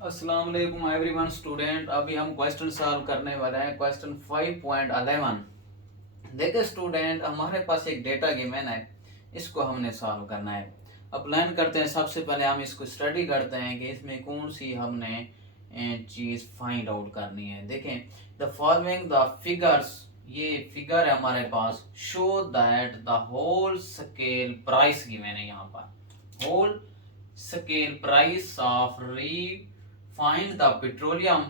अस्सलाम वालेकुम everyone student. अभी हम क्वेश्चन सॉल्व करने वाले हैं क्वेश्चन 5.11। देखिए स्टूडेंट, हमारे पास एक डेटा गिवन है, इसको हमने सॉल्व करना है। अब प्लान करते हैं, सबसे पहले हम इसको स्टडी करते हैं कि इसमें कौन सी हमने चीज़ फाइंड आउट करनी है। देखें, द फॉलोइंग द फिगर्स, ये फिगर है हमारे पास, show that the whole scale price given है। यहाँ पर whole scale price of refined the petroleum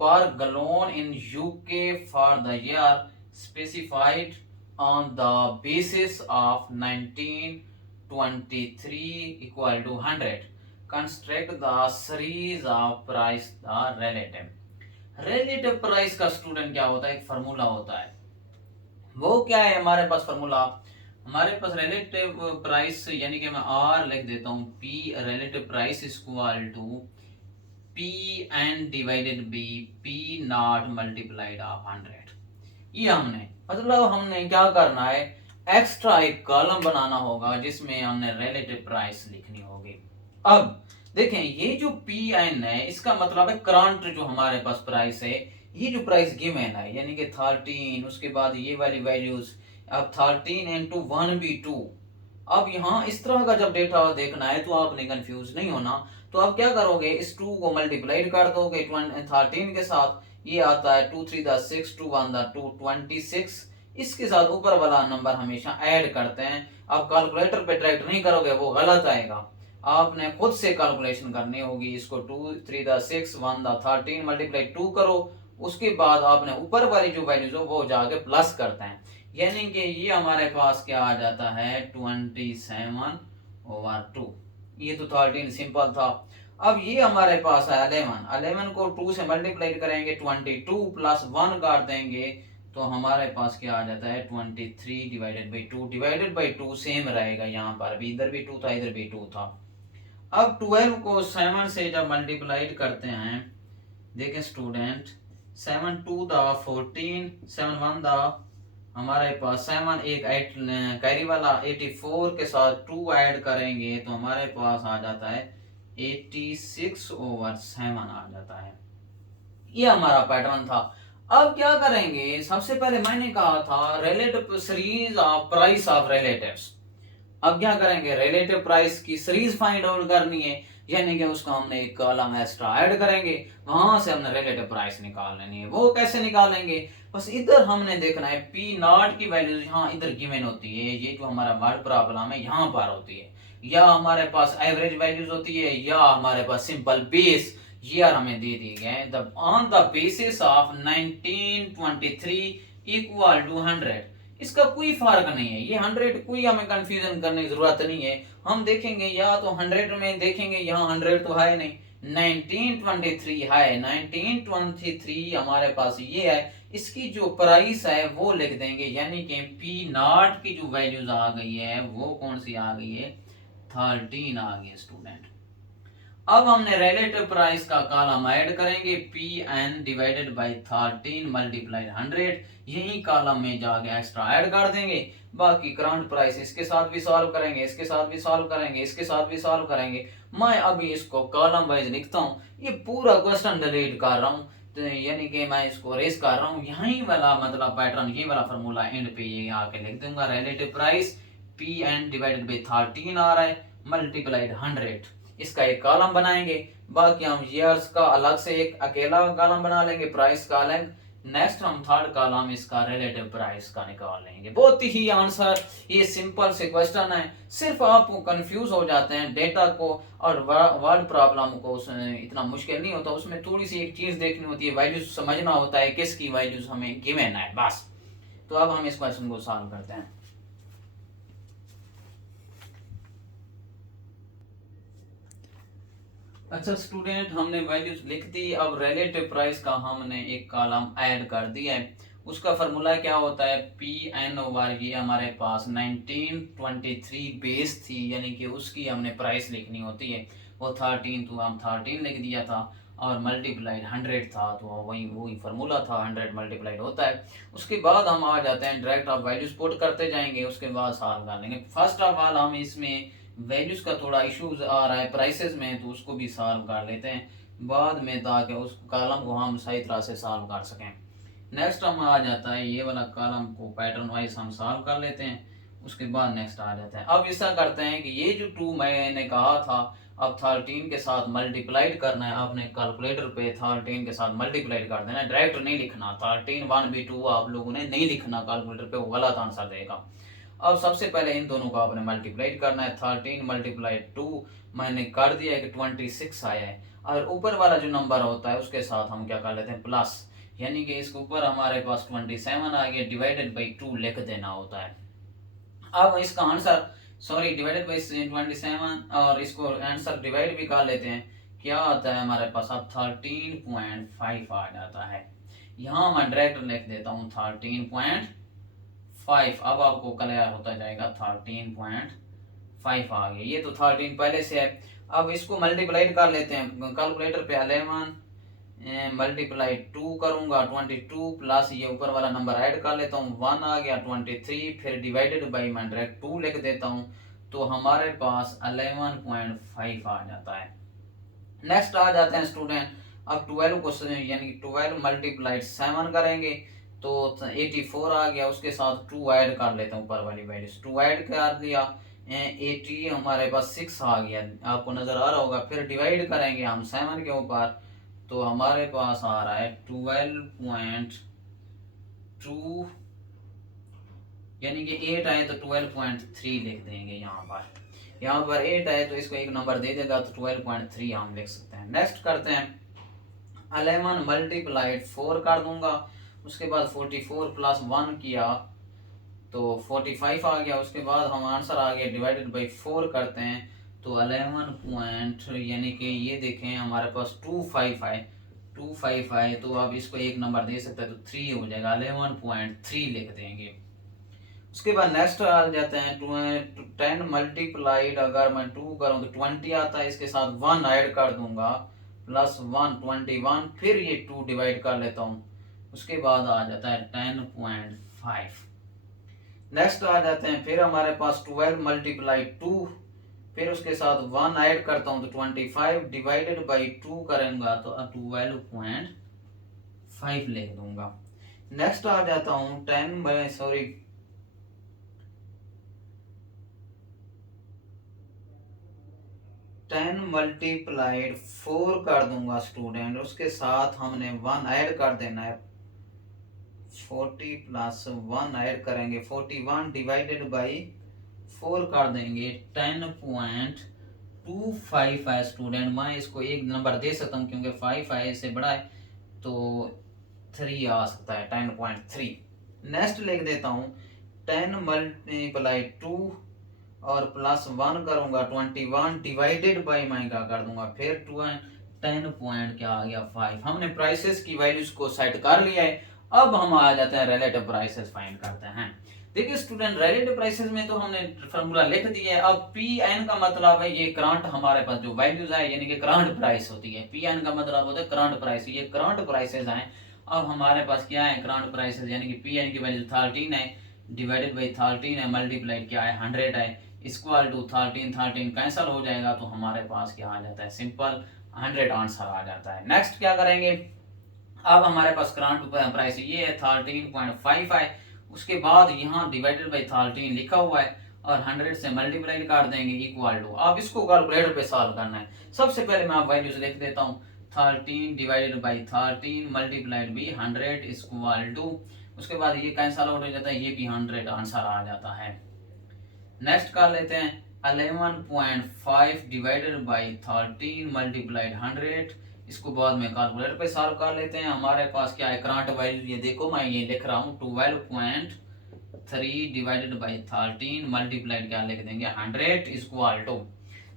per gallon in UK for the year specified on the basis of 1923 equal to 100. Construct the series of price the relative price का student क्या होता है, एक formula होता है। वो क्या है हमारे पास फार्मूला? हमारे पास रिलेटिव प्राइस, यानी कि मैं आर लिख देता हूँ, P relative price equal to P N divided B P not multiplied of 100। ये हमने क्या करना है, एक्स्ट्रा एक कॉलम बनाना होगा जिसमें हमने रिलेटिव प्राइस लिखनी होगी। अब देखें, ये जो पी एन है इसका मतलब है करंट जो हमारे पास प्राइस है, ये जो प्राइस गिवन है यानी कि 13, उसके बाद ये वाली वैल्यूज। अब 13 इंटू 1B2। अब यहाँ इस तरह का जब डेटा देखना है तो आपने कंफ्यूज नहीं होना। तो आप क्या करोगे, इस 2 को मल्टीप्लाइड कर दोगे 13 के साथ, ये आता है 2 3 द 6 2 1 द 2 26। इसके साथ ऊपर वाला नंबर हमेशा ऐड करते हैं। अब कैलकुलेटर पे डायरेक्ट नहीं करोगे, वो गलत आएगा, आपने खुद से कैलकुलेशन करनी होगी। इसको 2 3 द 6 1 द 13 मल्टीप्लाई 2 करो, उसके बाद आपने ऊपर वाली जो वैल्यूज हो वो जाके प्लस करते हैं, यानी कि ये हमारे पास क्या आ जाता है 27/2। ये तो 13 सिंपल था। अब ये हमारे पास है 11 को 2 से मल्टीप्लाई करेंगे, 22 प्लस 1 काट देंगे तो हमारे पास क्या आ जाता है 23 डिवाइडेड बाई 2 सेम रहेगा। यहाँ पर भी, इधर भी 2 था इधर भी 2 था। अब 12 को 7 से जब मल्टीप्लाइड करते हैं, देखें स्टूडेंट, 7 2 द 14 7 1 द, हमारे पास 7 एक 8 कैरी वाला 84 के साथ 2 ऐड करेंगे तो हमारे पास आ जाता है 86/7 आ जाता है। ये हमारा पैटर्न था। अब क्या करेंगे, सबसे पहले मैंने कहा था relative series of price of relatives. अब क्या करेंगे, रिलेटिव प्राइस की सीरीज फाइंड आउट करनी है, यानी कि उसको हमने एक कॉलम एक्स्ट्रा ऐड करेंगे, वहां से हमने रिलेटिव प्राइस निकाल लेनी है। वो कैसे निकालेंगे, बस इधर हमने देखना है पी नॉट की वैल्यूज यहाँ इधर गिवन होती है, ये जो हमारा वर्ड प्रॉब्लम है यहाँ पर होती है, या हमारे पास एवरेज वैल्यूज होती है, या हमारे पास सिंपल बेस ईयर हमें दे दिए गए हैं। On the basis of 1923 equal to 100। इसका कोई फर्क नहीं है, ये 100 कोई हमें कंफ्यूजन करने की जरूरत नहीं है। हम देखेंगे या तो 100 में देखेंगे, यहाँ 100 तो है नहीं, 1923 है, 1923 हमारे पास ये है। इसकी जो प्राइस है वो लिख देंगे, यानी कि पी नॉट की जो वैल्यूज आ गई है वो कौन सी आ गई है, 13 आ गई है स्टूडेंट। अब हमने रिलेटिव प्राइस का कॉलम ऐड करेंगे, P N divided by 13 multiplied 100, यही कॉलम में जाके एक्स्ट्रा ऐड कर देंगे। बाकी करंट प्राइस इसके साथ भी सॉल्व करेंगे, इसके साथ भी सॉल्व करेंगे, इसके साथ भी सॉल्व करेंगे। मैं अभी इसको कॉलम वाइज लिखता हूँ, ये पूरा क्वेश्चन डिलीट कर रहा हूँ, तो यानी कि मैं इसको रेस कर रहा हूँ, यही वाला मतलब पैटर्न, ये वाला फॉर्मूला एंड पे ये आके लिख दूंगा। Relative price P N divided by 13 आ रहा है मल्टीप्लाइड 100, इसका एक कॉलम बनाएंगे। बाकी हम ईयर्स का अलग से एक अकेला कॉलम बना लेंगे, प्राइस का अलग। नेक्स्ट हम थर्ड कॉलम इसका रिलेटिव प्राइस का निकाल लेंगे। बहुत ही आंसर, ये सिंपल से क्वेश्चन है, सिर्फ आप कंफ्यूज हो जाते हैं डेटा को और वर्ड प्रॉब्लम को, इतना मुश्किल नहीं होता, उसमें थोड़ी सी एक चीज देखनी होती है, वैल्यूज समझना होता है किसकी वैल्यूज हमें गिवन है, बस। तो अब हम इस क्वेश्चन को सॉल्व करते हैं। अच्छा स्टूडेंट, हमने वैल्यूज लिख दी। अब रिलेटिव प्राइस का हमने एक कॉलम ऐड कर दिया है। उसका फार्मूला क्या होता है, पी एन ओवर, ये हमारे पास 1923 बेस थी, यानी कि उसकी हमने प्राइस लिखनी होती है, वो 13 तो हम 13 लिख दिया था, और मल्टीप्लाइड 100 था तो वही वही फार्मूला था, 100 मल्टीप्लाइड होता है। उसके बाद हम आ जाते हैं डायरेक्ट, आप वैल्यूज पुट करते जाएंगे, उसके बाद सॉल्व कर लेंगे। फर्स्ट ऑफ ऑल हम इसमें वैल्यूज का थोड़ा इश्यूज आ रहा है प्राइसेस में, तो उसको भी सॉल्व कर लेते हैं। बाद में, ताकि उस कॉलम को हम सही तरह से सॉल्व कर सकें। नेक्स्ट हम आ जाता है ये वाला कॉलम को पैटर्न वाइज हम सॉल्व कर लेते हैं। उसके बाद नेक्स्ट आ जाता है। अब ऐसा करते हैं कि ये जो 2 मैंने कहा था, अब 13 के साथ मल्टीप्लाइड करना है। आपने कैलकुलेटर पे 13 के साथ मल्टीप्लाइड कर देना है, डायरेक्ट नहीं लिखना। 13 1 भी 2 आप लोगों ने नहीं लिखना कैलकुलेटर पे, वो गलत आंसर देगा। अब सबसे पहले इन दोनों को आपने मल्टीप्लाइड करना है। 13 मल्टीप्लाइड 2 मैंने कर दिया है कि 26 आया है। और ऊपर वाला जो नंबर होता है उसके साथ हम क्या कर लेते हैं, प्लस, यानी कि इसके ऊपर हमारे पास 27 आ गया, डिवाइडेड बाई 2 लिख देना होता है। अब इसका आंसर, सॉरी, डिवाइडेड बाई 27, और इसको आंसर डिवाइड भी कर लेते हैं। क्या आता है हमारे पास, अब 13.5 आ जाता है। यहाँ मैं डायरेक्ट लिख देता हूँ 13.5। अब आपको क्लियर होता जाएगा, 13.5 आ गया। ये तो 13 पहले से है। अब इसको मल्टीप्लाइड कर लेते हैं कैलकुलेटर पे। 11 मल्टीप्लाई 2 करूंगा, 22 प्लस ये ऊपर वाला नंबर ऐड कर लेता हूँ, 1 आ गया, 23, फिर डिवाइडेड बाई मैं डायरेक्ट 2 लिख देता हूँ, तो हमारे पास 11.5 आ जाता है। नेक्स्ट आ जाते हैं स्टूडेंट, अब 12 को यानी 12 मल्टीप्लाइड 7 करेंगे तो 84 आ गया। उसके साथ 2 ऐड कर लेते हैं, ऊपर वाली वैल्यूज 2 ऐड कर दिया, 80 हमारे पास 6 आ गया, आपको नजर आ रहा होगा। फिर डिवाइड करेंगे हम 7 के ऊपर, तो हमारे पास आ रहा है 12.2, यानी कि 8 आए तो 12.3 लिख देंगे। यहाँ पर 8 आए तो इसको एक नंबर दे देगा, तो 12.3 हम लिख सकते हैं। नेक्स्ट करते हैं, 11 मल्टीप्लाइड 4 कर दूंगा। उसके बाद 44 प्लस 1 किया तो 45 आ गया। उसके बाद हम आंसर आ गया, डिवाइडेड बाई 4 करते हैं तो 11 पॉइंट, यानी कि ये देखें हमारे पास 25 आए, 25 आए तो अब इसको एक नंबर दे सकते हैं, तो 3 हो जाएगा, 11.3 लिख देंगे। उसके बाद नेक्स्ट आ जाते हैं 10 मल्टीप्लाइड, अगर मैं 2 करूं तो 20 आता है, इसके साथ 1 ऐड कर दूंगा, प्लस 1 21, फिर ये 2 डिवाइड कर लेता हूं, उसके बाद आ जाता है 10.5। नेक्स्ट आ जाते हैं, फिर हमारे पास 12 मल्टीप्लाई 2, फिर उसके साथ 1 ऐड करता हूं तो 25, डिवाइडेड बाई 2 करेंगे तो 12.5 लिख दूंगा। नेक्स्ट आ जाता हूं 10 मल्टीप्लाइड 4 कर दूंगा स्टूडेंट, उसके साथ हमने 1 ऐड कर देना है, 40 प्लस 1 ऐड करेंगे, 41, डिवाइडेड बाई 4 कर देंगे, 10.25 है स्टूडेंट। मैं इसको एक नंबर दे सकता हूँ क्योंकि 5 है, इससे बड़ा है तो 3 आ सकता है, 10.3। नेक्स्ट लिख देता हूँ 10 मल्टीप्लाई 2 और प्लस 1 करूंगा, 21, डिवाइडेड बाई मैं क्या कर दूंगा, फिर 10 पॉइंट क्या आ गया 5। हमने प्राइसेस की वैल्यूज को सेट कर लिया है। अब हम आ जाते हैं रिलेटिव प्राइसेस फाइंड करते हैं। देखिए स्टूडेंट, रिलेटिव प्राइसेस में तो हमने फार्मूला लिख दिया है। अब पी एन का मतलब है ये करंट, हमारे पास जो वैल्यूज है यानी कि करंट प्राइस होती है। पी एन का मतलब होता है करंट प्राइस, ये करंट प्राइसेस हैं। अब हमारे पास क्या है, करंट प्राइसेस, यानी कि पी एन की वैल्यू 13 है, डिवाइडेड बाई 13 है, मल्टीप्लाइड क्या है 100 है, इक्वल टू 13 13 कैंसिल हो जाएगा, तो हमारे पास क्या आ जाता है, सिंपल 100 आंसर आ जाता है। नेक्स्ट क्या करेंगे, अब हमारे पास करंट प्राइस ये है 13.5 है, उसके बाद यहाँ डिवाइडेड बाई 13 लिखा हुआ है और 100 से मल्टीप्लाई कर देंगे, इक्वल टू, अब इसको कैलकुलेटर पे सॉल्व करना है। सबसे पहले मैं वैल्यूज लिख देता हूँ, 13 divided by 13 multiplied by 100 equal to, उसके बाद ये कैंसिल हो जाता है, ये भी 100 आंसर आ जाता है। नेक्स्ट कर लेते हैं 11.5 डिवाइडेड बाई 13 मल्टीप्लाइड 100, इसको बाद में कैलकुलेटर पे सॉल्व कर लेते हैं। हमारे पास क्या है, करंट वैल्यू, ये देखो मैं ये लिख रहा हूँ 12.3 डिवाइडेड बाई 13 मल्टीप्लाइड क्या लिख देंगे 100 इक्वल टू।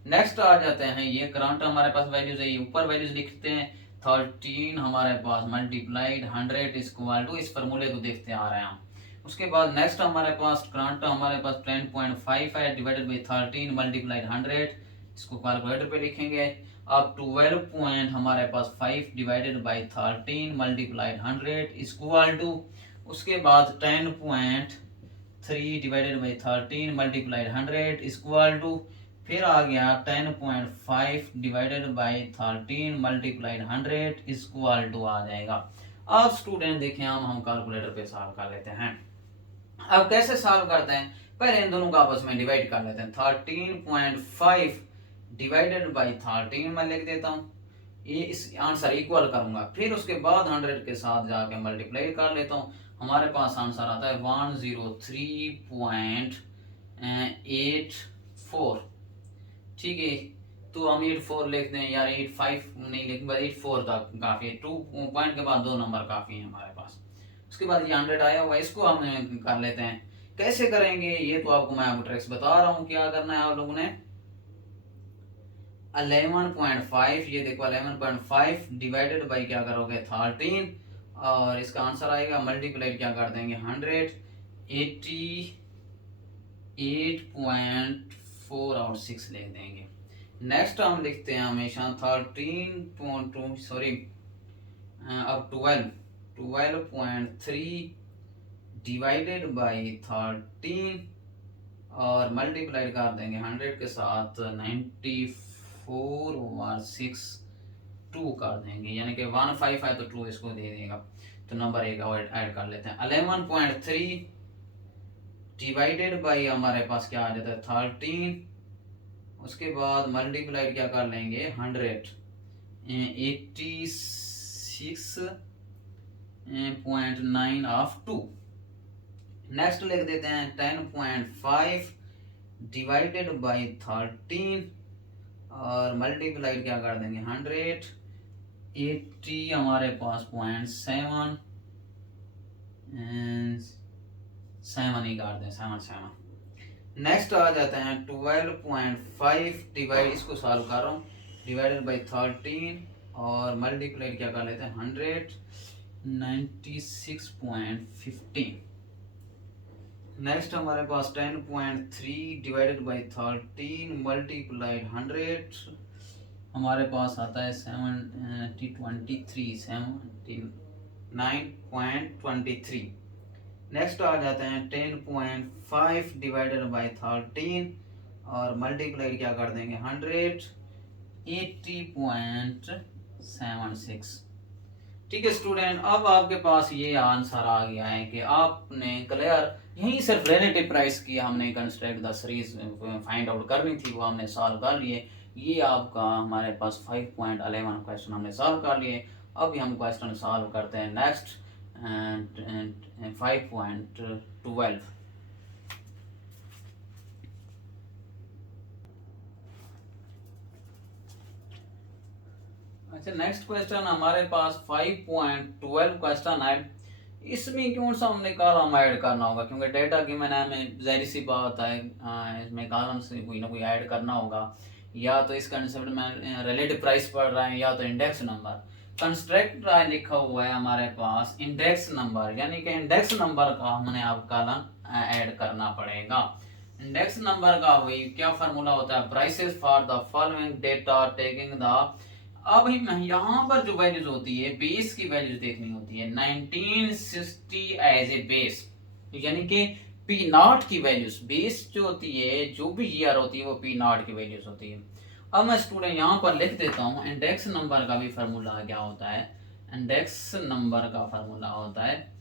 नेक्स्ट आ जाते हैं, ये करंट हमारे पास वैल्यूज है, ये ऊपर वैल्यूज लिखते हैं, 13 हमारे पास मल्टीप्लाइड 100 इक्वल टू, इस फॉर्मूले को देखते आ रहे हैं हम। उसके बाद नेक्स्ट हमारे पास करंट हमारे पास 10.5 है, डिवाइडेड बाई 13 मल्टीप्लाइड 100, इसको कैलकुलेटर पे लिखेंगे। अब 12 पॉइंट हमारे पास 5 divided by 13 multiplied 100 equal to, उसके बाद 10.3 divided by 13 multiplied 100 equal to, फिर आ गया 10.5 divided by 13 multiplied 100 equal to आ जाएगा। अब स्टूडेंट देखें हम कैलकुलेटर पे सॉल्व कर लेते हैं। अब कैसे सॉल्व करते हैं, पहले इन दोनों को आपस में डिवाइड कर लेते हैं। 13.5 डिवाइडेड बाई 13 मैं लिख देता हूँ, ये इस आंसर इक्वल करूंगा, फिर उसके बाद 100 के साथ जाके मल्टीप्लाई कर लेता हूँ। हमारे पास आंसर आता है 103.84। ठीक है, तो हम 84 लिख दें यार, 85 नहीं लिख, 84 तक काफी है, 2 पॉइंट के बाद 2 नंबर काफी है हमारे पास। उसके बाद ये 100 आया हुआ, इसको हम कर लेते हैं। कैसे करेंगे ये तो आपको मैं आपको ट्रिक्स बता रहा हूँ। क्या करना है आप लोगों ने, 11.5, ये देखो 11.5 डिवाइडेड बाई क्या करोगे 13, और इसका आंसर आएगा मल्टीप्लाई क्या कर देंगे 188.4 और 6 लिख देंगे। नेक्स्ट हम लिखते हैं हमेशा 13.2 सॉरी अब 12.3 डिवाइडेड बाई 13 और मल्टीप्लाई कर देंगे 100 के साथ 94 और 6 2 कर देंगे, यानी कि 15 है तो 2 इसको दे देगा, तो नंबर एक और ऐड कर लेते हैं। 11.3 डिवाइडेड बाई हमारे पास क्या आ जाता है 13, उसके बाद मल्टीप्लाई क्या कर लेंगे 100, 86.9 ऑफ 2। नेक्स्ट लिख देते हैं 10.5 डिवाइडेड बाई 13 और मल्टीप्लाई क्या कर देंगे 100, 80 हमारे पास 0.7 7 ही काट दें 7। नेक्स्ट आ जाते हैं 12.5 डिवाइड, इसको सॉल्व कर रहा हूँ, डिवाइडेड बाई 13 और मल्टीप्लाई क्या कर लेते हैं 100, 96.15। नेक्स्ट हमारे पास 10.3 डिवाइडेड बाई 13 मल्टीप्लाइड 100, हमारे पास आता है 79.23। नेक्स्ट आ जाते हैं 10.5 डिवाइडेड बाई 13 और मल्टीप्लाई क्या कर देंगे 100, 80.76। ठीक है स्टूडेंट, अब आपके पास ये आंसर आ गया है कि आपने क्लियर यही सिर्फ रिलेटिव प्राइस की हमने construct the series find out करनी थी, वो हमने सॉल्व कर लिए। ये आपका हमारे पास 5.11 क्वेश्चन हमने सॉल्व कर लिए। अब हम क्वेश्चन सॉल्व करते हैं नेक्स्ट 5.12। अच्छा, नेक्स्ट क्वेश्चन हमारे पास 5.12 क्वेश्चन है। इसमें कौन सा हमने कॉलम ऐड करना होगा, क्योंकि डेटा की मैंने हमें जाहिर सी बात है इसमें कॉलम से कोई ना कोई ऐड करना होगा। या तो इस कंसेप्ट में रिलेटिव प्राइस पढ़ रहे हैं या तो इंडेक्स नंबर। कंस्ट्रक्ट लिखा हुआ है हमारे पास इंडेक्स नंबर, यानी कि इंडेक्स नंबर का हमने अब कॉलम ऐड करना पड़ेगा। इंडेक्स नंबर का वही क्या फार्मूला होता है, prices for the following data taking the. अब यहाँ पर जो वैल्यूज होती है बेस की वैल्यूज देखनी होती है 1960 एज ए बेस, यानी कि पी नॉट की वैल्यूज, बेस जो होती है जो भी ईयर होती है वो पी नॉट की वैल्यूज होती है। अब मैं स्टूडेंट यहाँ पर लिख देता हूँ इंडेक्स नंबर का भी फार्मूला क्या होता है। इंडेक्स नंबर का फार्मूला होता है,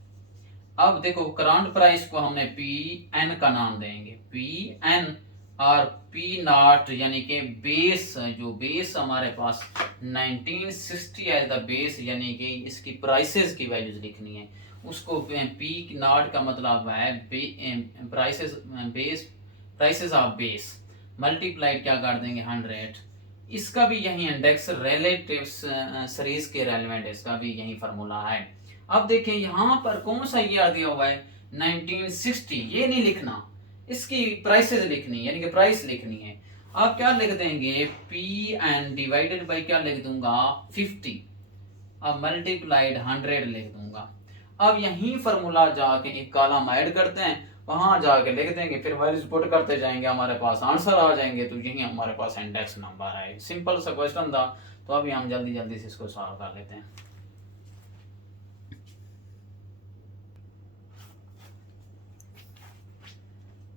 अब देखो करंट प्राइस को हमने पी एन का नाम देंगे, पी एन, और पी नॉट यानी कि बेस, जो बेस हमारे पास 1960 एज द बेस, यानी कि इसकी प्राइसेस की वैल्यूज लिखनी है। उसको पी नॉट का मतलब है prices base, prices of base, multiplied क्या कर देंगे 100। इसका भी यही इंडेक्स रिलेटिव सीरीज के रेलेवेंट, इसका भी यही फार्मूला है। अब देखिए यहाँ पर कौन सा ईयर दिया हुआ है 1960, ये नहीं लिखना, इसकी प्राइसेस लिखनी यानी कि प्राइस लिखनी है। आप क्या लिख देंगे पी एन डिवाइडेड बाई क्या लिख दूंगा 50, अब मल्टीप्लाइड 100 लिख दूंगा। अब यही फार्मूला जाके एक कॉलम ऐड करते हैं, वहां जाके लिख देंगे, फिर वैल्यूज पुट करते जाएंगे, हमारे पास आंसर आ जाएंगे। तो यही हमारे पास इंडेक्स नंबर है। सिंपल सा क्वेश्चन था, तो अभी हम जल्दी जल्दी से इसको सॉल्व कर लेते हैं।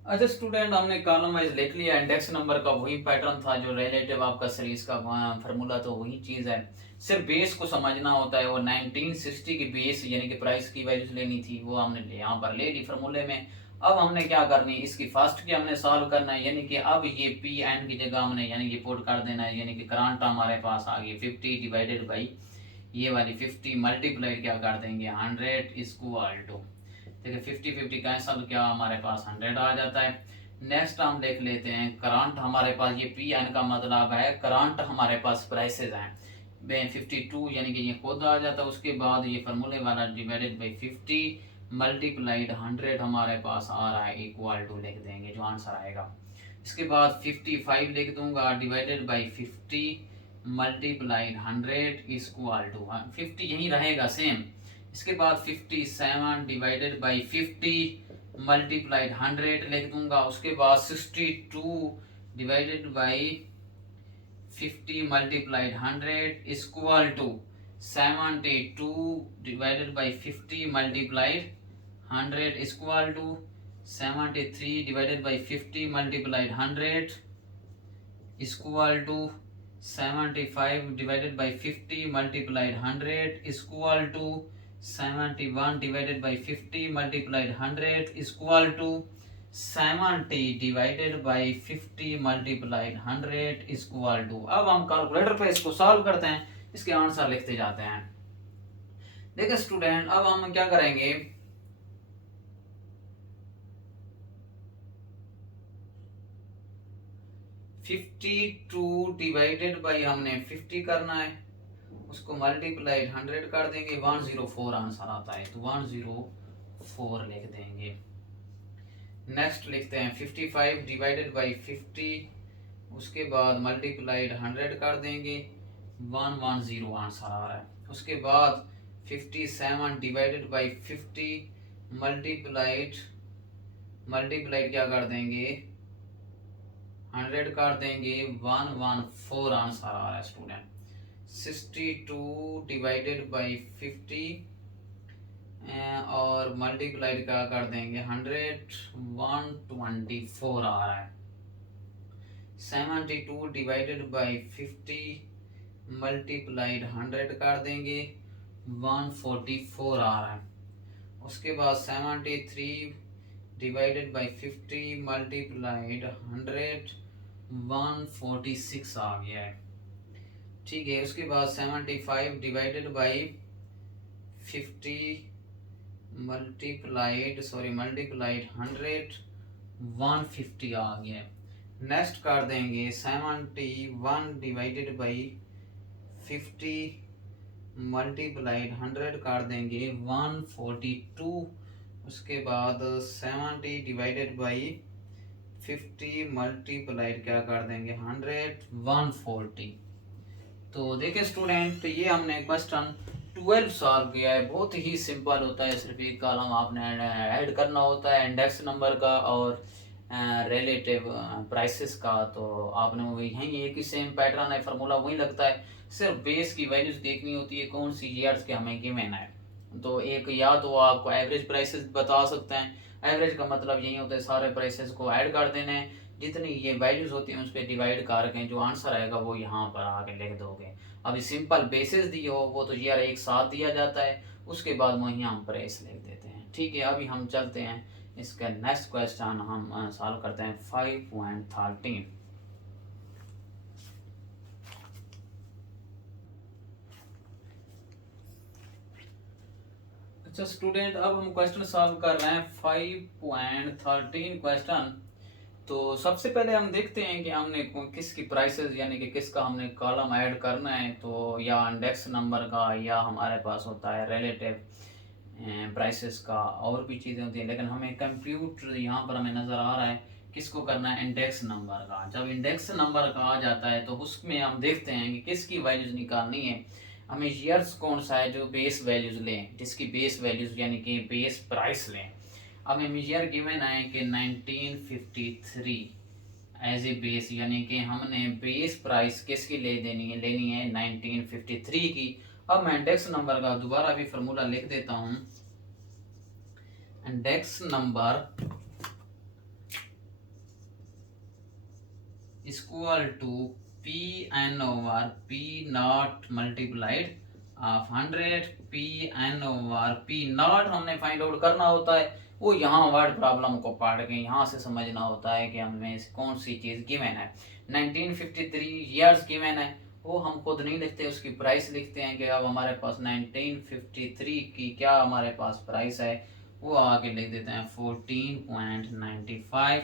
अच्छा स्टूडेंट, हमने कॉलम वाइज लिख लिया। इंडेक्स नंबर का वही पैटर्न था जो रिलेटिव आपका सीरीज का फार्मूला, तो वही चीज है, सिर्फ बेस को समझना होता है। वो 1960 की बेस यानी कि प्राइस की वैल्यूज लेनी थी, वो हमने यहाँ पर ले ली फार्मूले में। अब हमने क्या करनी है, इसकी फर्स्ट की हमने सॉल्व करना है, यानी कि अब ये पी एन की जगह हमने यानी कि पुट कर देना है, यानी कि करंट हमारे पास आ गई 50 डिवाइडेड बाई ये वाली 50 मल्टीप्लाइड क्या कर देंगे 100 इक्वल टू, देखिए 50-50 कैंसल, क्या हमारे पास 100 आ जाता है। नेक्स्ट हम देख लेते हैं करंट हमारे पास, ये पी एन का मतलब है करंट हमारे पास प्राइसेस हैं 52 यानी कि ये खुद आ जाता है। उसके बाद ये फार्मूले वाला डिवाइडेड बाई 50 मल्टीप्लाइड 100 हमारे पास आ रहा है इक्वल टू लिख देंगे जो आंसर आएगा। इसके बाद 55 लिख दूंगा divided by 50 multiplied 100 equal to 50 यही रहेगा सेम। इसके बाद 57 डिवाइडेड बाई 50 मल्टीप्लाइड 100 लिख दूंगा। उसके बाद 62 divided by 50 multiplied 100 equal to 72 divided by 50 multiplied 100 equal to 73 divided by 50 multiplied 100 equal to 75 divided by 50 multiplied 100 equal to 71 divided by 50 multiplied 100 equal to 70 divided by 50 multiplied 100 equal to. अब हम calculator पे इसको solve करते हैं, इसके answer लिखते जाते हैं। देखिए स्टूडेंट, अब हम क्या करेंगे, टू डिवाइडेड बाई हमने 50 करना है, उसको मल्टीप्लाइड 100 कर देंगे, 104 आंसर आता है, तो 104 लिख देंगे। नेक्स्ट लिखते हैं 55 डिवाइडेड बाई 50, उसके बाद मल्टीप्लाइड 100 कर देंगे, 110 आंसर आ रहा है। उसके बाद 57 डिवाइडेड बाई 50 मल्टीप्लाइड क्या कर देंगे 100 कर देंगे, 114 आंसर आ रहा है स्टूडेंट। 62 डिवाइडेड बाई 50 और मल्टीप्लाइड का कर देंगे 100, 124 आ रहा है। 72 डिवाइडेड बाई 50 मल्टीप्लाइड 100 कर देंगे, 144 आ रहा है। उसके बाद 73 डिवाइडेड बाई 50 मल्टीप्लाइड 100, 146 आ गया है, ठीक है। उसके बाद 75 डिवाइडेड बाई 50 मल्टीप्लाइड 100, 150 आ गया है। नेक्स्ट कर देंगे 71 डिवाइडेड बाई 50 मल्टीप्लाइड 100 कर देंगे, 142। उसके बाद 70 डिवाइडेड बाई 50 मल्टीप्लाइड क्या कर देंगे 100, 140। तो देखिए स्टूडेंट, ये हमने क्वेश्चन 12 सॉल्व किया है। बहुत ही सिंपल होता है, सिर्फ एक कॉलम आपने ऐड करना होता है इंडेक्स नंबर का और रिलेटिव प्राइसेस का। तो आपने वही यही एक ही सेम पैटर्न है, फार्मूला वही लगता है, सिर्फ बेस की वैल्यूज देखनी होती है कौन सी ईयर्स के हमें गिवन है। तो एक या तो आपको एवरेज प्राइसेस बता सकते हैं, एवरेज का मतलब यही होता है सारे प्राइसेस को ऐड कर देने हैं, जितनी ये वैल्यूज होती हैं उस पर डिवाइड करके जो आंसर आएगा वो यहाँ पर आके लिख दोगे। अभी सिंपल बेसिस दिए हो वो तो यार एक साथ दिया जाता है, उसके बाद वहीं हम प्राइस लिख देते हैं, ठीक है। अभी हम चलते हैं इसका नेक्स्ट क्वेश्चन हम सॉल्व करते हैं 5.13। अच्छा स्टूडेंट, अब हम क्वेश्चन सॉल्व कर रहे हैं 5.13 क्वेश्चन। तो सबसे पहले हम देखते हैं कि हमने किसकी प्राइसेस यानी कि किसका हमने कॉलम ऐड करना है, तो या इंडेक्स नंबर का या हमारे पास होता है रिलेटिव प्राइसेस का, और भी चीज़ें होती हैं, लेकिन हमें कंप्यूटर यहाँ पर हमें नज़र आ रहा है किसको करना है इंडेक्स नंबर का। जब इंडेक्स नंबर का आ जाता है तो उसमें हम देखते हैं कि किसकी वैल्यूज निकालनी है, हमें ईयर्स कौन सा है जो बेस वैल्यूज लें, जिसकी बेस वैल्यूज यानी कि बेस प्राइस लें। अब हमें ईयर गिवन है कि 1953 एज ए बेस, यानी कि हमने बेस प्राइस किसकी लेनी है 1953 की। अब मैं इंडेक्स नंबर का दोबारा भी फार्मूला लिख देता हूँ। Index number equal to 1953 divided by equal to P N over P not multiplied of 100 P N over P not हमने फाइंड आउट करना होता है। वो यहाँ वर्ड प्रॉब्लम को पढ़ के यहाँ से समझना होता है कि हमें कौन सी चीज़ गिवन है। 1953 ईयर्स गिवन है, वो हम खुद नहीं लिखते, उसकी प्राइस लिखते हैं कि अब हमारे पास 1953 की क्या हमारे पास प्राइस है, वो आगे लिख देते हैं 14.95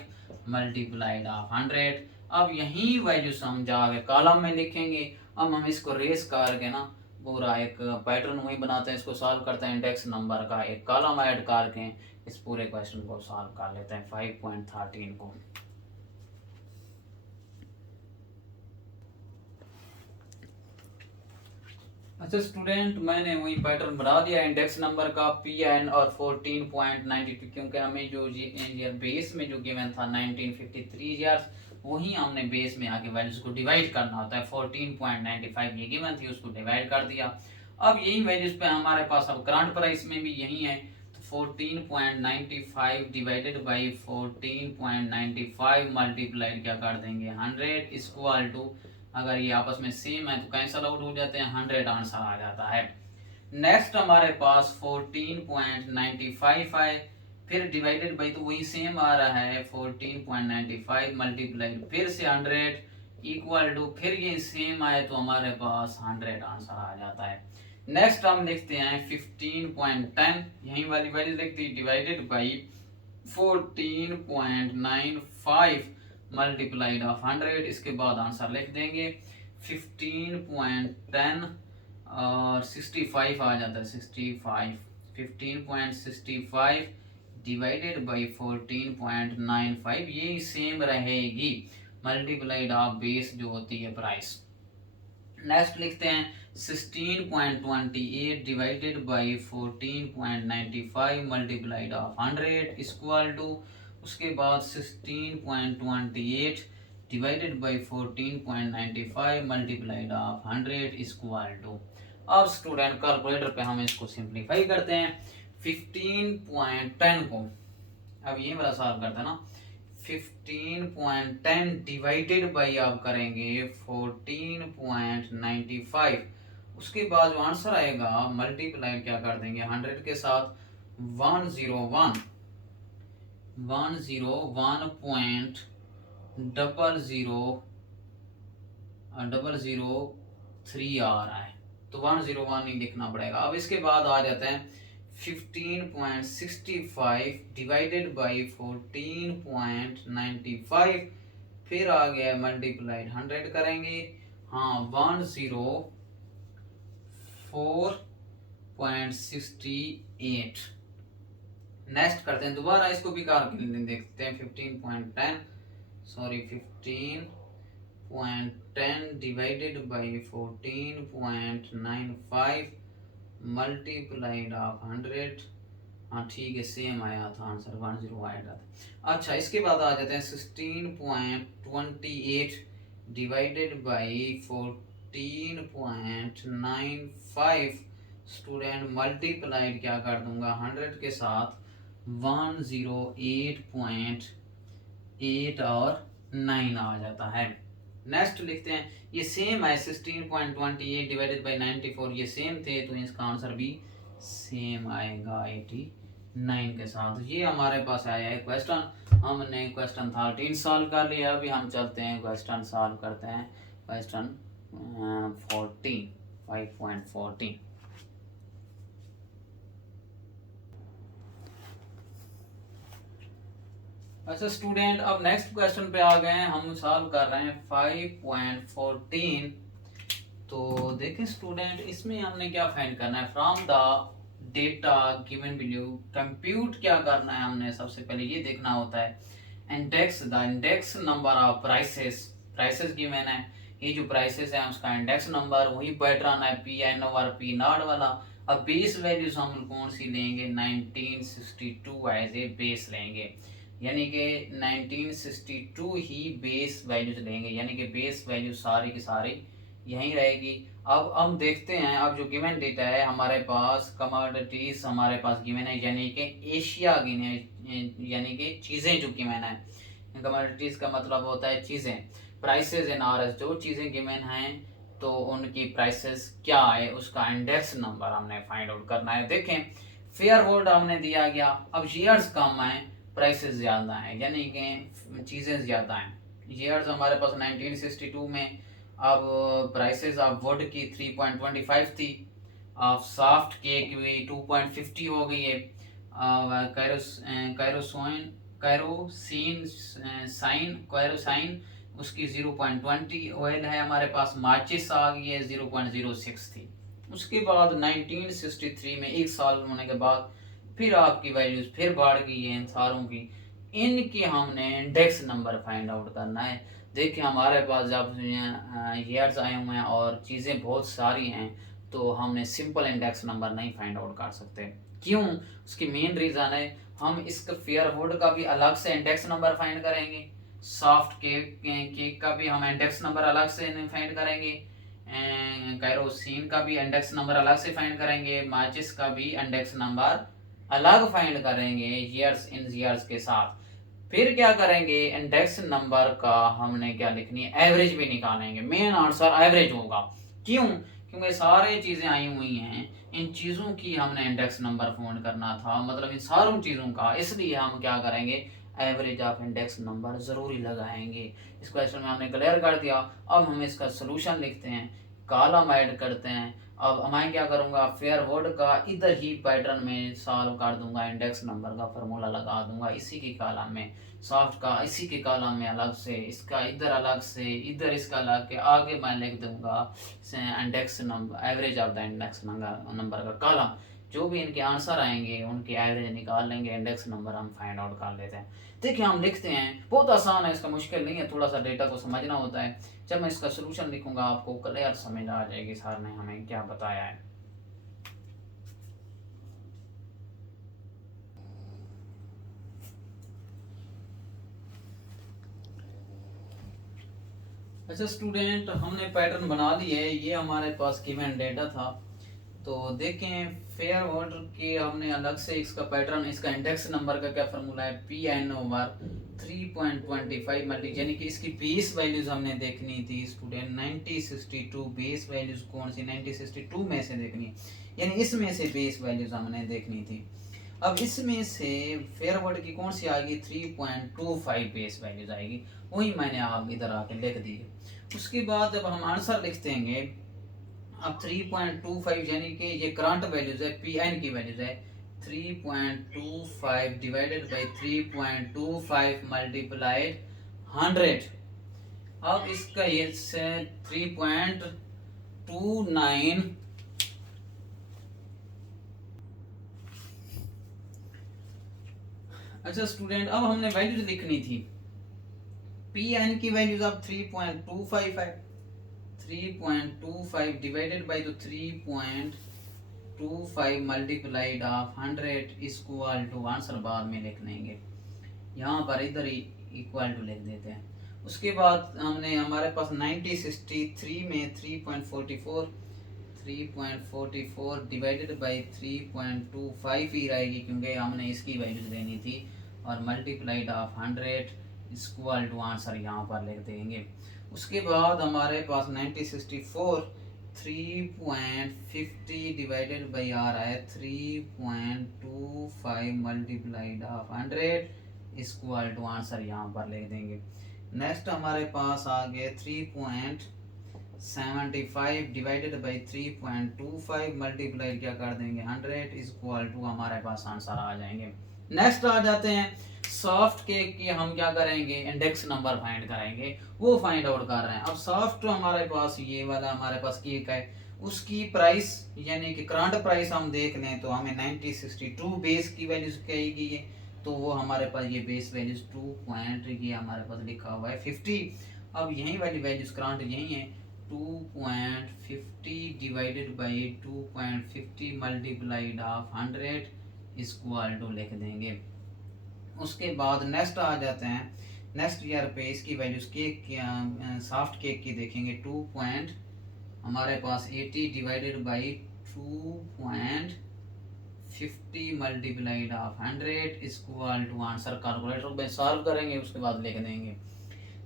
मल्टीप्लाइड ऑफ 100। अब यही वैल्यूज हम जाके कॉलम में लिखेंगे। अब हम इसको रेस करके ना पूरा एक पैटर्न वही बनाते हैं, इसको सॉल्व करते हैं, इंडेक्स नंबर का एक कॉलम ऐड करके इस पूरे क्वेश्चन को सॉल्व कर लेते हैं 5.13 को। अच्छा स्टूडेंट, मैंने वही पैटर्न बना दिया इंडेक्स नंबर का पी एन और 14.92, क्योंकि हमें जो बेस में जो गिवन था 1953 ईयर्स, वही हमने बेस में आके वैल्यूज को डिवाइड करना होता है। 14.95 ये गिवन थी, उसको डिवाइड कर दिया। अब यही वैल्यूज पे हमारे पास अब करंट प्राइस में भी यही है, तो 14.95 डिवाइडेड बाई 14.95 मल्टीप्लाइड क्या कर देंगे 100 इक्वल टू, अगर ये आपस में सेम है तो कैंसल आउट हो जाते हैं, 100 आंसर आ जाता है। नेक्स्ट हमारे पास 14.95 है, फिर डिवाइडेड बाई तो वही सेम आ रहा है 14.95 मल्टीप्लाइड फिर से 100 इक्वल टू, फिर ये सेम आए तो हमारे पास 100 आंसर आ जाता है। नेक्स्ट हम लिखते हैं 15.10, यही वाली वैल्यू लिखती है डिवाइडेड बाई 14.95 मल्टीप्लाइड ऑफ 100, इसके बाद आंसर लिख देंगे 15.10 और 65 आ जाता है 65, 15.65 डिवाइडेड बाई 14.95 ये सेम रहेगी मल्टीप्लाइड ऑफ बेस जो होती है प्राइस। नेक्स्ट लिखते हैं 16.28 divided by 14.95 multiplied of 100 equal to, उसके बाद 16.28 divided by 14.95 multiplied of 100 equal to. अब स्टूडेंट कैलकुलेटर पे हम इसको सिंप्लीफाई करते हैं 15.10 को, अब ये वाला सॉल्व करते हैं ना, 15.10 डिवाइडेड बाई आप करेंगे 14.95, उसके बाद जो आंसर आएगा मल्टीप्लाई क्या कर देंगे 100 के साथ 101.0003 आ रहा है, तो 101 नहीं लिखना पड़ेगा। अब इसके बाद आ जाते हैं 15.65 डिवाइडेड बाई 14.95, फिर आ गया मल्टीप्लाइड 100 करेंगे, हाँ 104.68। नेक्स्ट करते हैं दोबारा इसको भी करके देखते हैं 15.10 डिवाइडेड बाई 14.95 मल्टीप्लाइड ऑफ 100, हाँ ठीक है सेम आया था आंसर 10 आया था। अच्छा इसके बाद आ जाते हैं 16.28 डिवाइडेड बाई 14.95 स्टूडेंट मल्टीप्लाइड क्या कर दूंगा 100 के साथ 108.8 और 9 आ जाता है। नेक्स्ट लिखते हैं ये सेम है 16.28 डिवाइडेड बाई 94, ये सेम थे तो इसका आंसर भी सेम आएगा 89 के साथ। ये हमारे पास आया है क्वेश्चन, हमने क्वेश्चन 13 सॉल्व कर लिया। अभी हम चलते हैं क्वेश्चन सॉल्व करते हैं क्वेश्चन 5.14। अच्छा स्टूडेंट, अब नेक्स्ट क्वेश्चन पे आ गए हैं, हम सॉल्व कर रहे हैं 5.14। तो देखें स्टूडेंट, इसमें हमने क्या फाइंड करना है, from the data given below compute क्या करना है, हमने सबसे पहले ये देखना होता है index, the index number of prices given है, ये जो प्राइसेस है उसका इंडेक्स नंबर, वही पैटर्न है P N over P naught वाला। अब बेस वैल्यूज हम कौन सी लेंगे 1962 एज ए बेस लेंगे, यानी कि 1962 ही बेस वैल्यूज लेंगे, यानी कि बेस वैल्यू सारी की सारी यहीं रहेगी। अब हम देखते हैं, अब जो गिवन डेटा है हमारे पास कमोडिटीज हमारे पास गिवन है, यानी कि एशिया गिवन है, यानी कि चीज़ें जो गिवन है, कमोडिटीज का मतलब होता है चीज़ें। प्राइसेस इन आर, जो चीज़ें गिवन हैं तो उनकी प्राइसेस क्या है उसका इंडेक्स नंबर हमने फाइंड आउट करना है। देखें फेयर वर्ल्ड हमने दिया गया, अब ईयर्स कम आए प्राइसेस ज़्यादा हैं, यानी कि चीज़ें ज़्यादा हैं। ईयर्स हमारे पास 1962 में अब प्राइसेस ऑफ वुड की 3.25 थी, ऑफ सॉफ्ट केक भी 2.50 हो गई है, कैरोसिन कैरोसाइन उसकी 0.20, ऑयल है हमारे पास, माचिस आ गई है 0.06 थी। उसके बाद 1963 में एक साल होने के बाद फिर आपकी वैल्यूज फिर बढ़ गई है इन सारों की। इनकी हमने इंडेक्स नंबर फाइंड आउट करना है। देखिए हमारे पास जब ईयर्स आए हुए हैं और चीज़ें बहुत सारी हैं तो हमने सिंपल इंडेक्स नंबर नहीं फाइंड आउट कर सकते। क्यों? उसकी मेन रीज़न है हम इसका फेयर वुड का भी अलग से इंडेक्स नंबर फाइंड करेंगे, सॉफ्ट केक का भी हम इंडेक्स नंबर अलग से फाइंड करेंगे, कैरोसिन का भी इंडेक्स नंबर अलग से फाइंड करेंगे, माचिस का भी इंडेक्स नंबर अलग फाइंड करेंगे ईयर्स इन ईयर्स के साथ। फिर क्या करेंगे, इंडेक्स नंबर का हमने क्या लिखनी है, एवरेज भी निकालेंगे। मेन आंसर एवरेज होगा। क्यों? क्योंकि सारी चीज़ें आई हुई हैं, इन चीज़ों की हमने इंडेक्स नंबर फाइंड करना था, मतलब इन सारों चीज़ों का, इसलिए हम क्या करेंगे, एवरेज ऑफ इंडेक्स नंबर ज़रूरी लगाएंगे। इस क्वेश्चन में हमने क्लियर कर दिया। अब हम इसका सोल्यूशन लिखते हैं, कॉलम ऐड करते हैं। अब मैं क्या करूँगा, फेयर वर्ड का इधर ही पैटर्न में सॉल्व कर दूंगा, इंडेक्स नंबर का फार्मूला लगा दूंगा इसी की कॉलम में, सॉफ्ट का इसी के कॉलम में अलग से, इसका इधर अलग से, इधर इसका अलग के आगे मैं लिख दूंगा index number, average of the index number का कॉलम। जो भी इनके आंसर आएंगे उनके एवरेज निकाल लेंगे, इंडेक्स नंबर हम फाइंड आउट कर लेते हैं। देखिए हम लिखते हैं, बहुत आसान है, इसका मुश्किल नहीं है, थोड़ा सा डेटा को समझना होता है। जब मैं इसका सोल्यूशन लिखूंगा आपको क्लियर समझ आ जाएगी सर ने हमें क्या बताया है। अच्छा स्टूडेंट, हमने पैटर्न बना ली है, ये हमारे पास गिवन डेटा था। तो देखें फेयर वर्ड के हमने अलग से इसका पैटर्न, इसका इंडेक्स नंबर का क्या फार्मूला है, पी एन ओवर 3.25 मल्टी, यानी कि इसकी बेस वैल्यूज हमने देखनी थी स्टूडेंट 1962। बेस वैल्यूज कौन सी, 1962 में से देखनी है, यानी इसमें से बेस वैल्यूज हमने देखनी थी। अब इसमें से फेयर वर्ड की कौन सी आएगी, 3.25 बेस वैल्यूज आएगी, वही मैंने आप इधर आके लिख दी है। उसके बाद जब हम आंसर लिख देंगे, अब 3.25 यानी कि ये करंट वैल्यूज है, पी एन की वैल्यूज है, 3.25 डिवाइडेड बाई 3.25 मल्टीप्लाइड 100। अब इसका ये 3.29, अच्छा स्टूडेंट अब हमने वैल्यूज लिखनी थी, पी एन की वैल्यूज अब 3.25 है, 3.25 डिवाइडेड बाई तो 3.25 multiplied of 100 equal to, answer बाद में लिख लेंगे, यहाँ पर इधर ही इक्वल टू लिख देते हैं। उसके बाद हमने हमारे पास 1963 में 3.44 डिवाइडेड बाई 3.25 ही रहेगी, क्योंकि हमने इसकी वैल्यूज लेनी थी, और multiplied of 100 equal to, answer यहाँ पर लिख देंगे। उसके बाद हमारे पास 1964 3.50 डिवाइडेड बाई आ रहा है 3.25 multiplied of 100 equal to, answer यहाँ पर लिख देंगे। नेक्स्ट हमारे पास आ गए 3.75 डिवाइडेड बाई 3.25 मल्टीप्लाइड क्या कर देंगे 100 इक्वल टू, हमारे पास आंसर आ जाएंगे। नेक्स्ट आ जाते हैं सॉफ्ट केक की, हम क्या करेंगे, इंडेक्स नंबर फाइंड करेंगे, वो फाइंड आउट कर रहे हैं। अब सॉफ्ट हमारे पास ये वाला हमारे पास केक है, उसकी प्राइस यानी कि करंट प्राइस हम देख लें तो हमें 1962 बेस की वैल्यू कहेगी है, तो वो हमारे पास ये बेस वैल्यूज 2 पॉइंट ये हमारे पास लिखा हुआ है 50। अब यही वाली वैल्यूज करंट यही है, 2.50 divided by 2.50 multiplied of 100 equal to लिख देंगे। उसके बाद नेक्स्ट आ जाते हैं, नेक्स्ट ईयर पे इसकी वैल्यूज केक सॉफ्ट केक की देखेंगे, 2 पॉइंट हमारे पास 80 divided by 2.50 multiplied of 100 equal to, answer calculator में सॉल्व करेंगे उसके बाद लिख देंगे।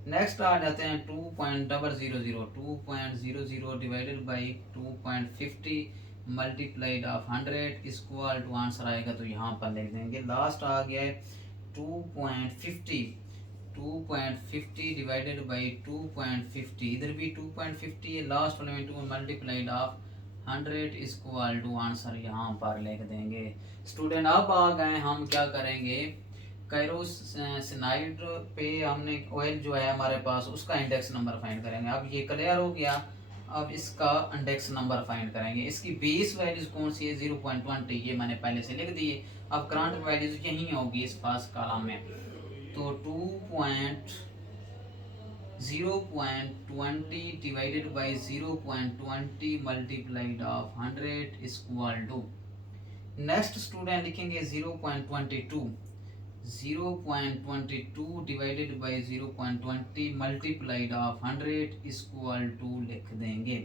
नेक्स्ट आ जाते हैं 2.000, 2.00 divided by 2.50 multiplied of 100 equal to answer आएगा तो यहाँ पर लिख देंगे। लास्ट आ गया है 2.50, 2.50 डिवाइडेड बाई 2.50, इधर भी 2.50 है, लास्ट वाले में 2 multiplied of 100 equal to answer यहाँ पर लिख देंगे। स्टूडेंट अब आ गए हम क्या करेंगे, कैरोसिनाइड पे हमने ऑयल जो है हमारे पास उसका इंडेक्स नंबर फाइंड करेंगे। अब ये क्लियर हो गया, अब इसका इंडेक्स नंबर फाइंड करेंगे। इसकी बेस वैल्यूज कौन सी है 0.20, ये मैंने पहले से लिख दिए। अब करंट वैल्यूज यही होगी इस फर्स्ट कॉलम में, तो 0.20 divided by 0.20 multiplied of 100 equal to, next student लिखेंगे 0.22, 0.22 divided by 0.20 multiplied of 100 equal to लिख देंगे।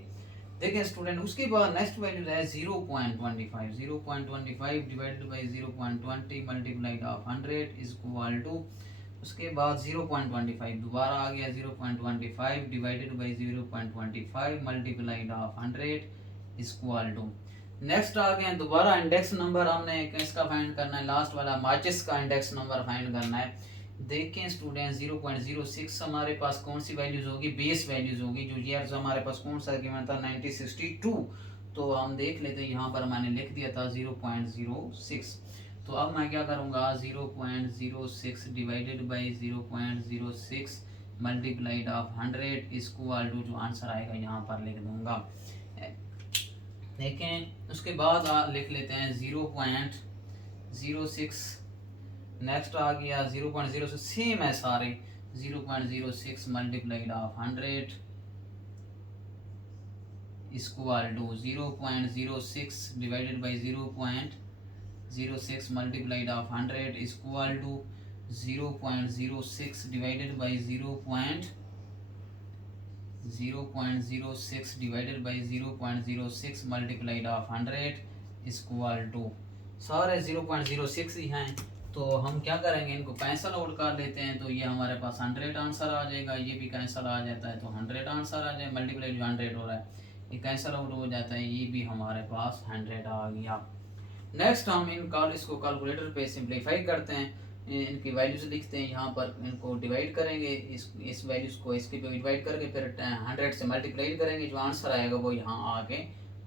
देखिए स्टूडेंट उसके बाद नेक्स्ट वैल्यू है 0.25, 0.25 divided by 0.20 multiplied of 100 equal to, उसके बाद 0.25 दोबारा आ गया, 0.25 divided by 0.25 multiplied of 100 equal to. Next आ गए दोबारा इंडेक्स नंबर, हमने किसका फाइंड करना है, लास्ट वाला माचिस का इंडेक्स नंबर फाइंड करना है। देखें स्टूडेंट 0.06 हमारे पास कौन सी वैल्यूज होगी, बेस वैल्यूज होगी। जो ईयर हमारे पास कौन सा गिवन था 1962, तो हम देख लेते हैं यहाँ पर मैंने लिख दिया था 0.06। तो अब मैं क्या करूँगा 0.06 divided by 0.06 multiplied of 100 equal to, जो आंसर आएगा यहाँ पर लिख दूंगा। देखें उसके बाद लिख लेते हैं 0.06, नेक्स्ट आ गया 0.06, सेम है सारे, 0.06 multiplied of 100 equal to 0.06 divided by 0.06 multiplied of 100 equal to 0.06 divided by 0.06 divided by 0.06 multiplied of 100 equal to, सारे 0.06 ही हैं। तो हम क्या करेंगे, इनको कैंसल आउट कर लेते हैं, तो ये हमारे पास 100 आंसर आ जाएगा, ये भी कैंसल आ जाता है तो 100 आंसर आ जाए, मल्टीप्लाई जो 100 हो रहा है ये कैंसल आउट हो जाता है, ये भी हमारे पास 100 आ गया। नेक्स्ट हम इसको कैलकुलेटर पे सिंप्लीफाई करते हैं, इनकी वैल्यूज लिखते हैं यहाँ पर, इनको डिवाइड करेंगे, इस वैल्यूज को इसके पे डिवाइड करके फिर 100 से मल्टीप्लाई करेंगे, जो आंसर आएगा वो यहाँ आके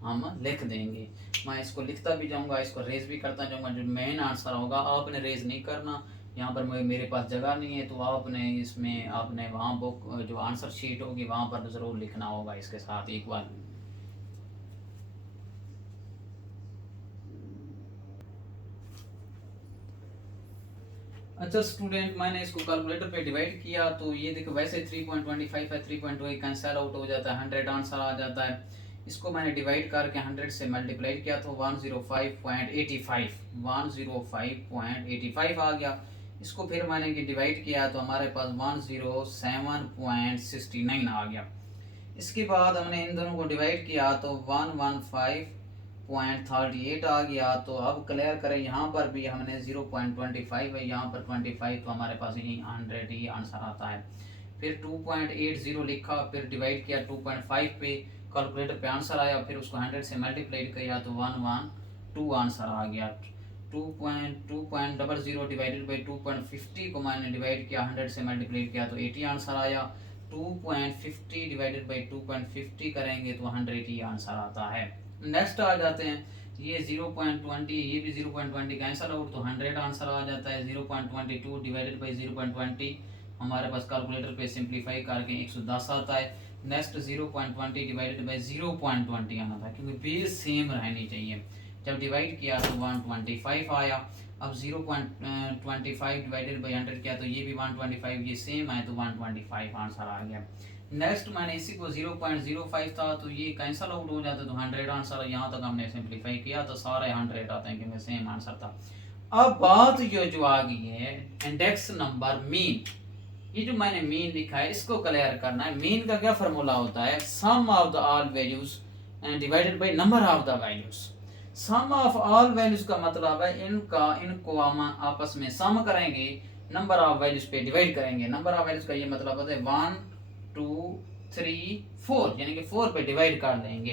हम लिख देंगे। मैं इसको लिखता भी जाऊँगा, इसको रेज भी करता जाऊँगा, जो मेन आंसर होगा आपने रेज नहीं करना, यहाँ पर मेरे पास जगह नहीं है, तो आपने इसमें आपने वहाँ बुक जो आंसर शीट होगी वहाँ पर ज़रूर लिखना होगा इसके साथ एक बार। अच्छा स्टूडेंट मैंने इसको कैलकुलेटर पे डिवाइड किया, तो ये देखो वैसे 3.25 है, 3.2 कैंसिल आउट हो जाता है, 100 आंसर आ जाता है। इसको मैंने डिवाइड करके 100 से मल्टीप्लाई किया तो 105.85, 105.85 आ गया। इसको फिर मैंने डिवाइड किया तो हमारे पास 107.69 आ गया। इसके बाद हमने इन दोनों को डिवाइड किया तो 115.38 आ गया। तो अब क्लियर करें, यहाँ पर भी हमने 0.25 है, यहाँ पर 25, तो हमारे पास यही 100 ही आंसर आता है। फिर 2.80 लिखा, फिर डिवाइड किया 2.5 पे, कैलकुलेटर पे आंसर आया, फिर उसको 100 से मल्टीप्लाई किया तो 112 आंसर आ गया। 2.00 डिवाइडेड बाई 2.50 को मैंने डिवाइड किया, 100 से मल्टीप्लाई किया तो 80 आंसर आया। 2.50 डिवाइडेड बाई 2.50 करेंगे तो 100 ही आंसर आता है। नेक्स्ट आ जाते हैं, ये 0.20, ये भी 0.20 कैंसल आउट तो 100 आंसर आ जाता है। 0.22 डिवाइडेड बाई 0.20 हमारे पास कैलकुलेटर पे सिंप्लीफाई करके 110 आता है। नेक्स्ट 0.20 डिवाइडेड बाई 0.20 आना था, क्योंकि बेस सेम रहनी चाहिए। जब डिवाइड किया तो 125 आया। अब 0.25 डिवाइडेड बाई 100 किया तो ये भी 125, ये सेम है तो 125 आंसर आ गया। नेक्स्ट मैंने इसी को 0.05 था तो ये कैंसल आउट हो जाता तो 100 आंसर, यहाँ तक हमने सिंप्लीफाई किया तो सारे 100 आते हैं क्योंकि सेम आंसर था। अब बात ये जो आ गई है इंडेक्स नंबर मीन, ये जो मैंने मीन लिखा है इसको क्लियर करना है। मीन का क्या फॉर्मूला होता है, sum of the all values divided by number of the values. Sum of all values का मतलब है इनको हम आपस में सम करेंगे, नंबर ऑफ वैल्यूज पे डिवाइड करेंगे। नंबर ऑफ वैल्यूज का ये मतलब होता है 1 2 3 4, यानी कि 4 पे डिवाइड कर देंगे।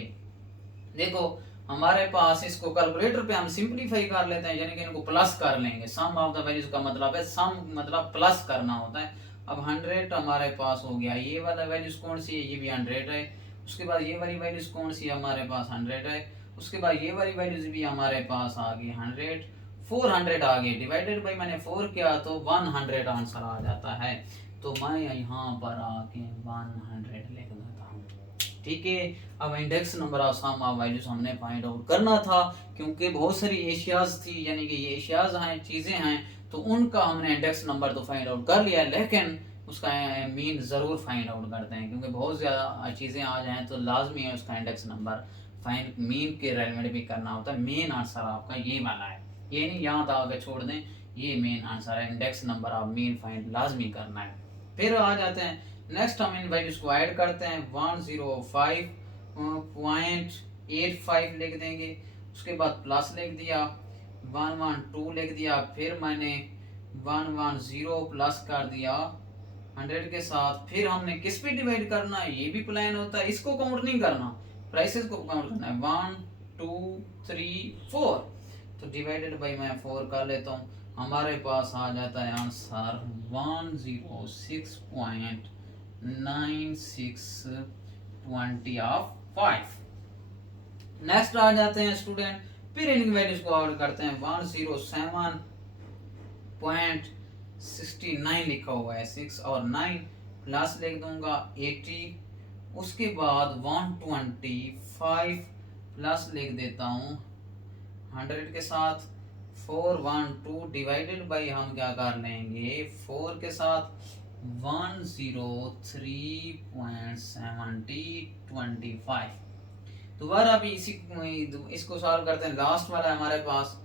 देखो हमारे पास इसको कैलकुलेटर पे हम सिंपलीफाई कर लेते हैं, यानी कि इनको प्लस कर लेंगे। सम ऑफ द वैल्यूज का मतलब है सम मतलब प्लस करना होता है। अब 100 हमारे पास हो गया, ये वाला वैल्यूज कौन सी है, ये भी 100 है। उसके बाद ये वाली वैल्यूज कौन सी है, हमारे पास 100 है। उसके बाद ये वाली वैल्यूज भी हमारे पास आ गई 100, 400 आ गए। डिवाइडेड बाई मैंने 4 किया तो 100 आंसर आ जाता है। तो मैं यहाँ पर आके 100 लिख देता हूँ। ठीक है, अब index number of sum of values हमने फाइंड आउट करना था, क्योंकि बहुत सारी एशियाज थी, यानी कि ये एशियाज हैं, चीज़ें हैं, तो उनका हमने इंडेक्स नंबर तो फाइंड आउट कर लिया, लेकिन उसका मीन ज़रूर फाइंड आउट करते हैं, क्योंकि बहुत ज़्यादा चीज़ें आ जाएँ तो लाजमी है उसका इंडेक्स नंबर फाइंड मीन के रेलिवेंट भी करना होता है। मेन आंसर आपका ये वाला है, ये नहीं यहाँ तक आगे छोड़ दें, ये मेन आंसर है। Index number of mean find लाजमी करना है। फिर आ जाते हैं नेक्स्ट, हम इन वैल्यूज को ऐड करते हैं। 105.85 लिख देंगे, उसके बाद प्लस लिख दिया, 112 लिख दिया, फिर मैंने 110 प्लस कर दिया 100 के साथ। फिर हमने किस पे डिवाइड करना है, ये भी प्लान होता है, इसको काउंट नहीं करना, प्राइसेस को काउंट करना है। 1 2 3 4, तो डिवाइडेड बाई मैं 4 कर लेता हूँ, हमारे पास आ जाता है आंसर 106.9620/5। नेक्स्ट आ जाते हैं स्टूडेंट, फिर इन वैल्यूज को आउट करते हैं। 107.69 लिखा हुआ है, 6 और 9 प्लस लिख दूंगा 80, उसके बाद 125 प्लस लिख देता हूँ 100 के साथ। 412 डिवाइडेड बाई हम क्या कर लेंगे 4 के साथ 103.7025। दोबारा अभी इसको सॉल्व करते हैं। लास्ट वाला हमारे पास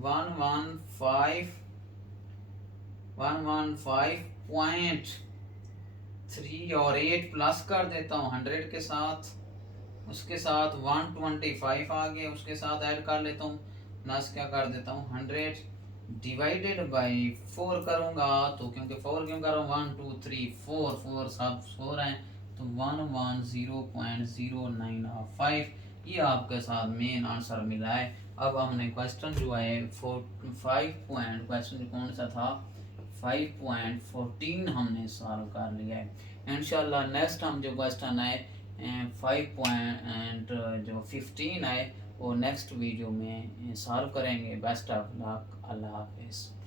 115.3 और 8 प्लस कर देता हूँ 100 के साथ, उसके साथ 125 आ गया, उसके साथ ऐड कर लेता हूँ, प्लस क्या कर देता हूँ 100 डिवाइडेड बाई 4 करूँगा, तो क्योंकि 4 क्यों कर रहा हूँ 1 2 3 4 4 सब 4 हैं, तो 110.0905 ये आपके साथ मेन आंसर मिला है। अब हमने क्वेश्चन जो है 5 क्वेश्चन कौन सा था 5.14 हमने सॉल्व कर लिया है। इंशाल्लाह नेक्स्ट हम जो क्वेश्चन है 5.15 है वो नेक्स्ट वीडियो में सॉल्व करेंगे। बेस्ट ऑफ लक, अल्लाह हाफिज़।